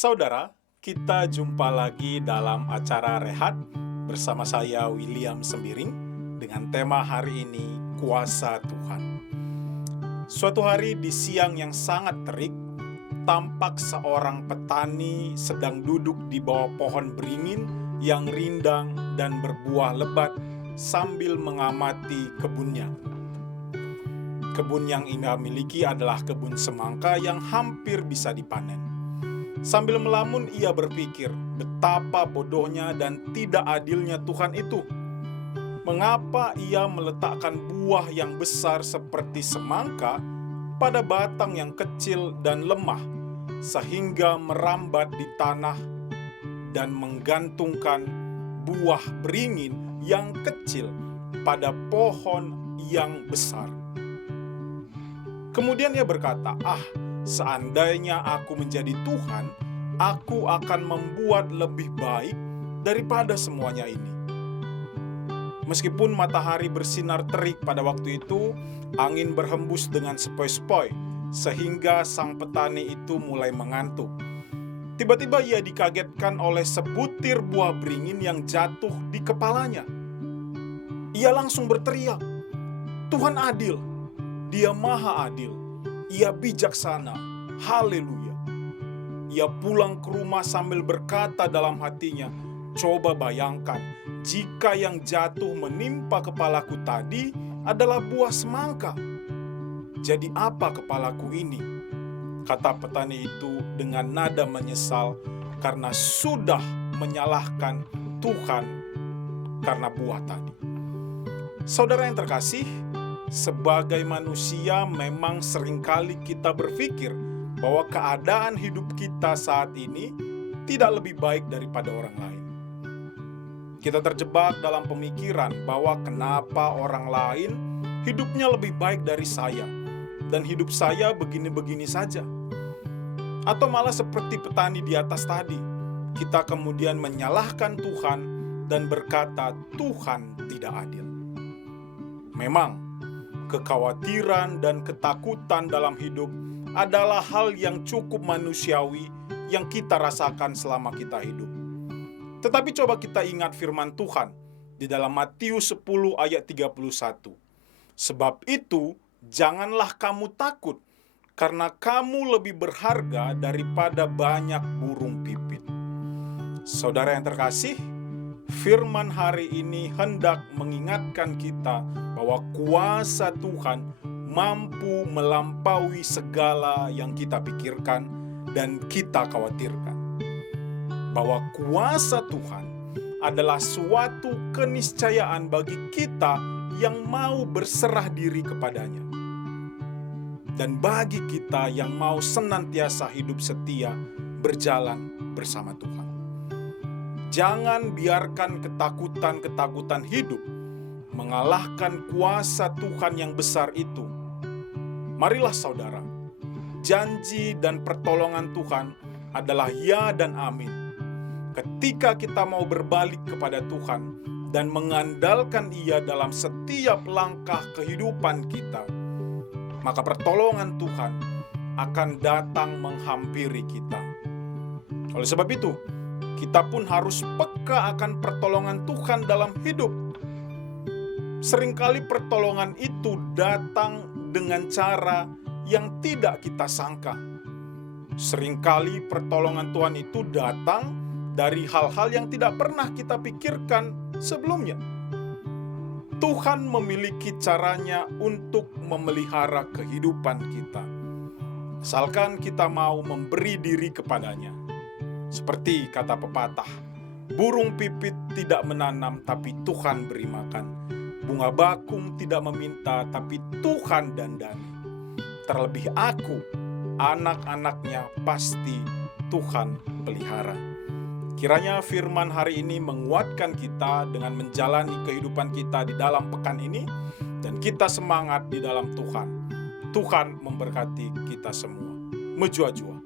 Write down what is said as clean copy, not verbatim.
Saudara, kita jumpa lagi dalam acara Rehat bersama saya William Sembiring dengan tema hari ini Kuasa Tuhan. Suatu hari di siang yang sangat terik, tampak seorang petani sedang duduk di bawah pohon beringin yang rindang dan berbuah lebat sambil mengamati kebunnya. Kebun yang ia miliki adalah kebun semangka yang hampir bisa dipanen. Sambil melamun ia berpikir betapa bodohnya dan tidak adilnya Tuhan itu. Mengapa ia meletakkan buah yang besar seperti semangka pada batang yang kecil dan lemah sehingga merambat di tanah dan menggantungkan buah beringin yang kecil pada pohon yang besar. Kemudian ia berkata, seandainya aku menjadi Tuhan, aku akan membuat lebih baik daripada semuanya ini. Meskipun matahari bersinar terik pada waktu itu, angin berhembus dengan sepoi-sepoi, sehingga sang petani itu mulai mengantuk. Tiba-tiba ia dikagetkan oleh sebutir buah beringin yang jatuh di kepalanya. Ia langsung berteriak, "Tuhan adil, Dia Maha Adil, Ia bijaksana, haleluya." Ia pulang ke rumah sambil berkata dalam hatinya, "Coba bayangkan, jika yang jatuh menimpa kepalaku tadi adalah buah semangka. Jadi apa kepalaku ini?" Kata petani itu dengan nada menyesal karena sudah menyalahkan Tuhan karena buah tadi. Saudara yang terkasih, sebagai manusia memang seringkali kita berpikir bahwa keadaan hidup kita saat ini tidak lebih baik daripada orang lain. Kita terjebak dalam pemikiran bahwa kenapa orang lain hidupnya lebih baik dari saya dan hidup saya begini-begini saja. Atau malah seperti petani di atas tadi, kita kemudian menyalahkan Tuhan dan berkata Tuhan tidak adil. Memang kekhawatiran dan ketakutan dalam hidup adalah hal yang cukup manusiawi yang kita rasakan selama kita hidup. Tetapi coba kita ingat firman Tuhan di dalam Matius 10 ayat 31. "Sebab itu, janganlah kamu takut, karena kamu lebih berharga daripada banyak burung pipit." Saudara yang terkasih, firman hari ini hendak mengingatkan kita bahwa kuasa Tuhan mampu melampaui segala yang kita pikirkan dan kita khawatirkan. Bahwa kuasa Tuhan adalah suatu keniscayaan bagi kita yang mau berserah diri kepadanya. Dan bagi kita yang mau senantiasa hidup setia berjalan bersama Tuhan. Jangan biarkan ketakutan-ketakutan hidup mengalahkan kuasa Tuhan yang besar itu. Marilah saudara, janji dan pertolongan Tuhan adalah ya dan amin. Ketika kita mau berbalik kepada Tuhan dan mengandalkan Ia dalam setiap langkah kehidupan kita, maka pertolongan Tuhan akan datang menghampiri kita. Oleh sebab itu, kita pun harus peka akan pertolongan Tuhan dalam hidup. Seringkali pertolongan itu datang dengan cara yang tidak kita sangka. Seringkali pertolongan Tuhan itu datang dari hal-hal yang tidak pernah kita pikirkan sebelumnya. Tuhan memiliki caranya untuk memelihara kehidupan kita, asalkan kita mau memberi diri kepadanya. Seperti kata pepatah, burung pipit tidak menanam tapi Tuhan beri makan. Bunga bakung tidak meminta, tapi Tuhan dandani. Terlebih aku, anak-anaknya pasti Tuhan pelihara. Kiranya firman hari ini menguatkan kita dengan menjalani kehidupan kita di dalam pekan ini, dan kita semangat di dalam Tuhan. Tuhan memberkati kita semua. Mejua-jua.